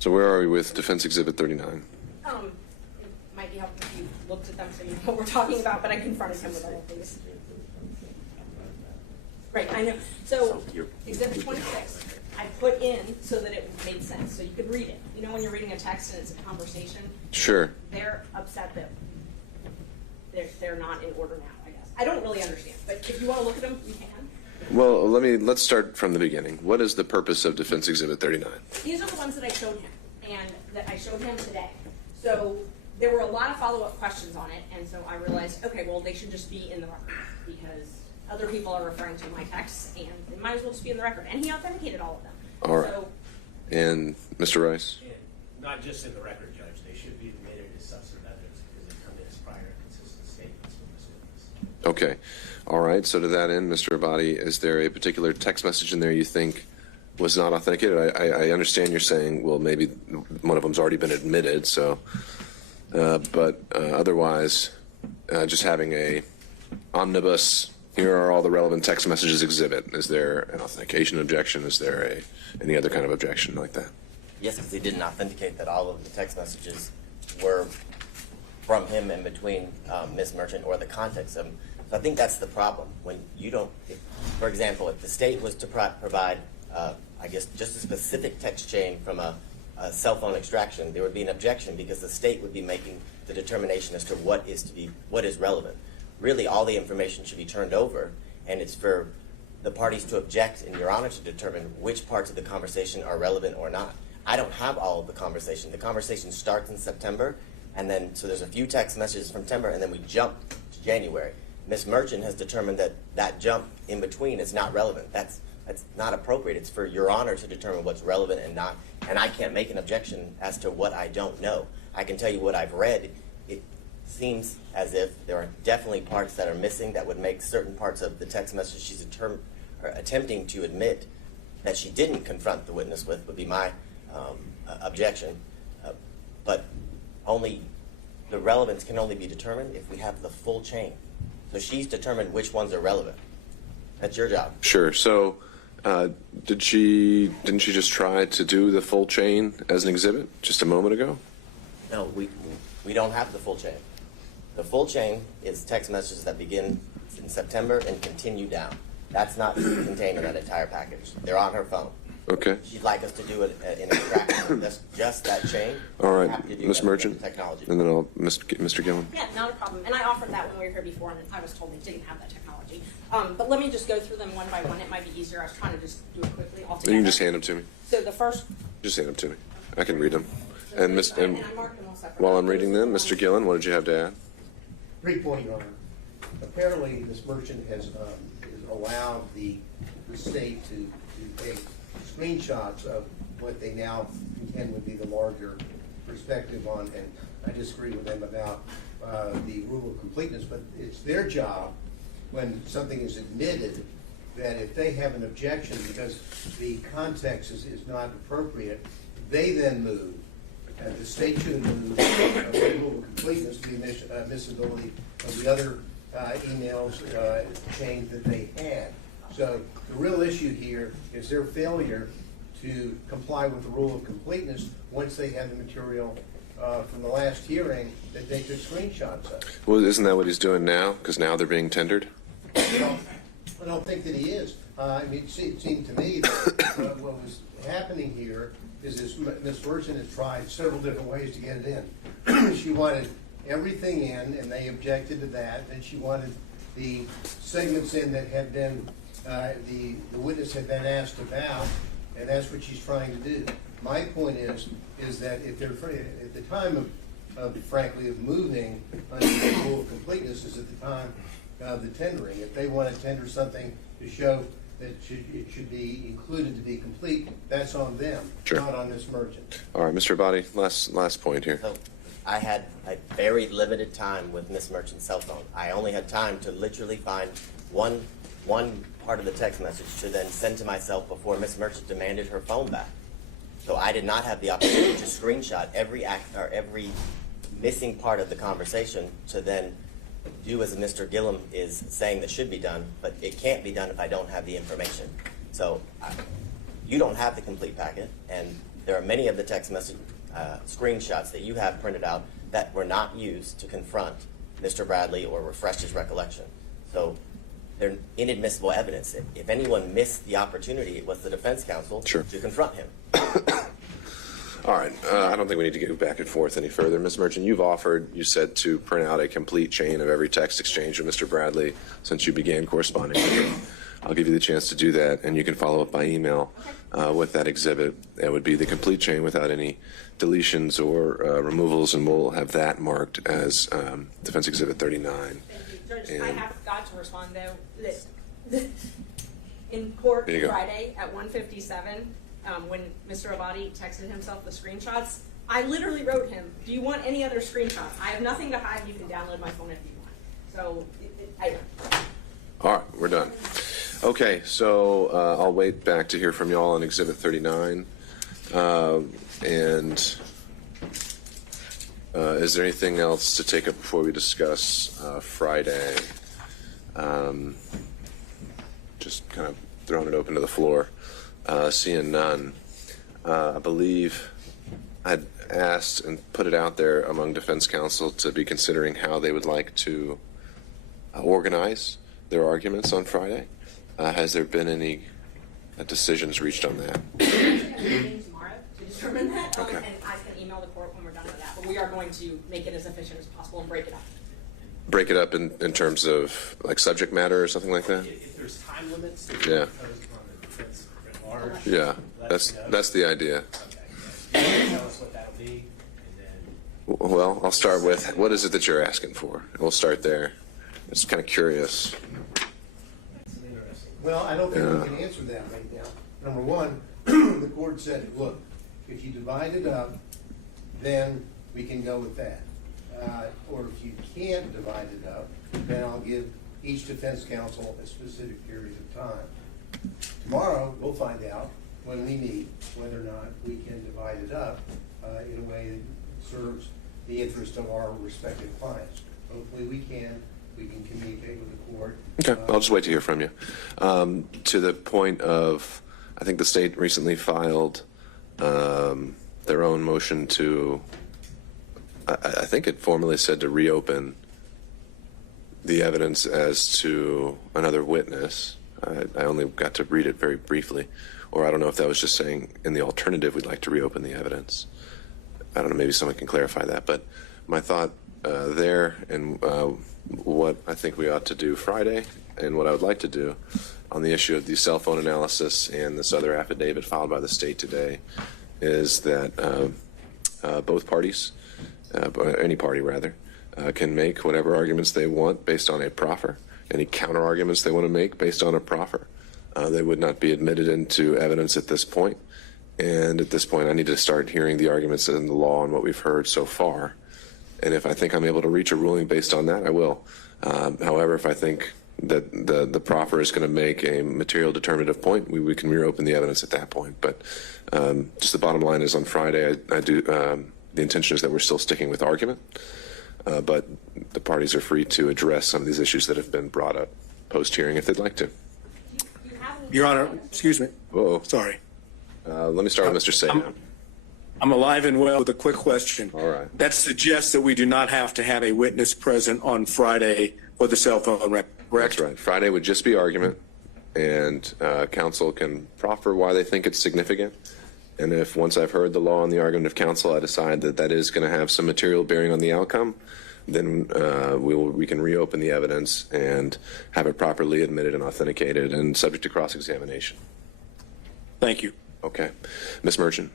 So where are we with Defense Exhibit 39? It might be helpful if you looked at them so you know what we're talking about, but I confronted him with all of these. Right, I know. So Exhibit 26, I put in so that it made sense, so you could read it. You know when you're reading a text and it's a conversation? Sure. They're upset that they're not in order now, I guess. I don't really understand, but if you want to look at them, you can. Well, let's start from the beginning. What is the purpose of Defense Exhibit 39? These are the ones that I showed him, and that I showed him today. So there were a lot of follow-up questions on it, and so I realized, okay, well, they should just be in the record, because other people are referring to my texts, and they might as well just be in the record. And he authenticated all of them. All right. So, and Mr. Rice? And not just in the record, Judge. They should be admitted as substantive evidence because they come in as prior consistent statements from this witness. Okay. All right. So to that end, Mr. Abadi, is there a particular text message in there you think was not authenticated? I understand you're saying, well, maybe one of them's already been admitted, so, but otherwise, just having a omnibus, here are all the relevant text messages exhibit. Is there an authentication objection? Is there any other kind of objection like that? Yes, because he didn't authenticate that all of the text messages were from him and between Ms. Merchant or the context of them. So I think that's the problem. When you don't, for example, if the state was to provide, I guess, just a specific text chain from a cell phone extraction, there would be an objection because the state would be making the determination as to what is relevant. Really, all the information should be turned over, and it's for the parties to object and Your Honor to determine which parts of the conversation are relevant or not. I don't have all of the conversation. The conversation starts in September, and then, so there's a few text messages from September, and then we jump to January. Ms. Merchant has determined that that jump in between is not relevant. That's not appropriate. It's for Your Honor to determine what's relevant and not, and I can't make an objection as to what I don't know. I can tell you what I've read. It seems as if there are definitely parts that are missing that would make certain parts of the text message she's attempting to admit that she didn't confront the witness with would be my objection. But only the relevance can only be determined if we have the full chain. So she's determined which ones are relevant. That's your job. Sure. So didn't she just try to do the full chain as an exhibit just a moment ago? No, we don't have the full chain. The full chain is text messages that begin in September and continue down. That's not contained in that entire package. They're on her phone. Okay. She'd like us to do it in extraction. That's just that chain. All right, Ms. Merchant, technology. and then Mr. Gillen. yeah, not a problem. And I offered that when we were here before, and I was told they didn't have that technology. But let me just go through them one by one. It might be easier. I was trying to just do it quickly all together. You can just hand them to me. So the first... Just hand them to me. I can read them. And, and I marked them all separately. while I'm reading them, Mr. Gillen, what did you have to add? Brief point, Your Honor. Apparently, Ms. Merchant has allowed the state to take screenshots of what they now contend would be the larger perspective on, and I disagree with them about the rule of completeness, but it's their job when something is admitted that if they have an objection because the context is not appropriate, they then move. The state should move the rule of completeness to the admissibility of the other emails chains that they had. So the real issue here is their failure to comply with the rule of completeness once they had the material from the last hearing that they took screenshots of. Well, isn't that what he's doing now? Because now they're being tendered? I don't think that he is. I mean, it seemed to me that what was happening here is this Ms. Merchant has tried several different ways to get it in. She wanted everything in, and they objected to that. Then she wanted the segments in that had been, the witness had been asked about, and that's what she's trying to do. My point is that if they're at the time of frankly, of moving under the rule of completeness is at the time of the tendering. If they want to tender something to show that it should be included to be complete, that's on them, sure, not on Ms. Merchant. All right, Mr. Abadi, last point here. So I had a very limited time with Ms. Merchant's cell phone. I only had time to literally find one part of the text message to then send to myself before Ms. Merchant demanded her phone back. So I did not have the opportunity to screenshot every missing part of the conversation to then do as Mr. Gillum is saying that should be done, but it can't be done if I don't have the information. So you don't have the complete packet, and there are many of the text message screenshots that you have printed out that were not used to confront Mr. Bradley or refresh his recollection. So they're inadmissible evidence. If anyone missed the opportunity, it was the defense counsel Sure. to confront him. All right. I don't think we need to go back and forth any further. Ms. Merchant, you've offered, you said, to print out a complete chain of every text exchange with Mr. Bradley since you began corresponding with him. I'll give you the chance to do that, and you can follow up by email with that exhibit. It would be the complete chain without any deletions or removals, and we'll have that marked as Defense Exhibit 39. Thank you. Judge, I And- have got to respond, though, that in court There you go. Friday at 1:57, when Mr. Abadi texted himself the screenshots, I literally wrote him, do you want any other screenshots? I have nothing to hide. You can download my phone if you want. So, All right, we're done. Okay, so I'll wait back to hear from y'all on Exhibit 39. And is there anything else to take up before we discuss Friday? Just kind of throwing it open to the floor. Seeing none, I believe I'd asked and put it out there among defense counsel to be considering how they would like to organize their arguments on Friday. Has there been any decisions reached on that? meeting tomorrow to determine that. Okay. And I can email the court when we're done with that. But we are going to make it as efficient as possible and break it up. Break it up in terms of like subject matter or something like that? If there's time limits that Yeah. you impose upon the defense at large. Yeah, let us know. that's the idea. Okay, yeah. Tell us what that'll be, and then Well, I'll start with, what is it that you're asking for? We'll start there. It's kind of curious. it's an interesting. Well, I don't think we can answer that right now. Number one, the court said, look, if you divide it up, then we can go with that. Or if you can't divide it up, then I'll give each defense counsel a specific period of time. Tomorrow, we'll find out when we meet whether or not we can divide it up in a way that serves the interest of our respective clients. Hopefully we can. We can communicate with the court. Okay, I'll just wait to hear from you. To the point of, I think the state recently filed their own motion to, I think it formally said to reopen the evidence as to another witness. I only got to read it very briefly, or I don't know if that was just saying in the alternative we'd like to reopen the evidence. I don't know, maybe someone can clarify that, but my thought there and what I think we ought to do Friday and what I would like to do on the issue of the cell phone analysis and this other affidavit filed by the state today is that both parties, any party rather, can make whatever arguments they want based on a proffer, any counter arguments they want to make based on a proffer. They would not be admitted into evidence at this point. And at this point, I need to start hearing the arguments in the law and what we've heard so far. And if I think I'm able to reach a ruling based on that, I will. However, if I think that the proffer is going to make a material determinative point, we can reopen the evidence at that point. But just the bottom line is on Friday, I do. The intention is that we're still sticking with argument, but the parties are free to address some of these issues that have been brought up post-hearing if they'd like to. You have any- Your Honor, excuse me. Whoa. Sorry. Let me start with Mr. Saban. I'm alive and well with a quick question. All right. That suggests that we do not have to have a witness present on Friday for the cell phone record, correct? That's right. Friday would just be argument, and counsel can proffer why they think it's significant. And if once I've heard the law and the argument of counsel, I decide that that is going to have some material bearing on the outcome, then we can reopen the evidence and have it properly admitted and authenticated and subject to cross-examination. Thank you. Okay. Ms. Merchant.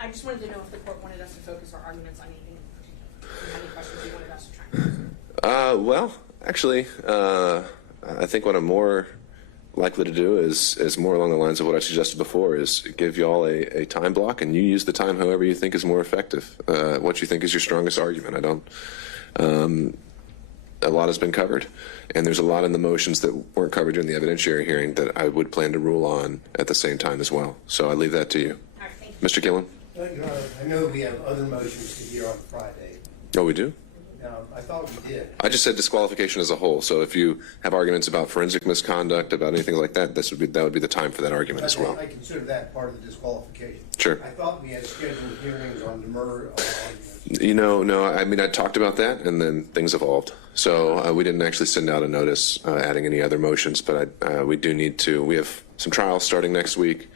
I just wanted to know if the court wanted us to focus our arguments on anything in particular. If you have any questions you wanted us to try and answer. Well, actually, I think what I'm more likely to do is more along the lines of what I suggested before, is give y'all a time block, and you use the time however you think is more effective, what you think is your strongest argument. I don't, a lot has been covered, and there's a lot in the motions that weren't covered during the evidentiary hearing that I would plan to rule on at the same time as well. So I leave that to you. All right, thank you. Mr. Gillen? Your Honor, I know we have other motions to hear on Friday. Oh, we do? Now, I thought we did. I just said disqualification as a whole. So if you have arguments about forensic misconduct, about anything like that, that would be the time for that argument as well. I consider that part of the disqualification. Sure. I thought we had scheduled hearings on the murder. No, I mean, I talked about that, and then things evolved. So we didn't actually send out a notice adding any other motions, but we do need to. We have some trials starting next week.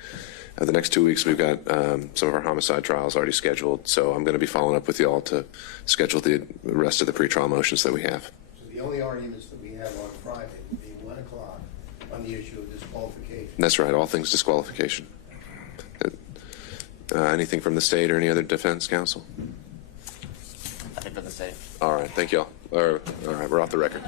The next 2 weeks, we've got some of our homicide trials already scheduled. So I'm going to be following up with you all to schedule the rest of the pretrial motions that we have. So the only arguments that we have on Friday would be 1 o'clock on the issue of disqualification. That's right, all things disqualification. Anything from the state or any other defense counsel? I think for the state. All right, thank you all. All right, we're off the record.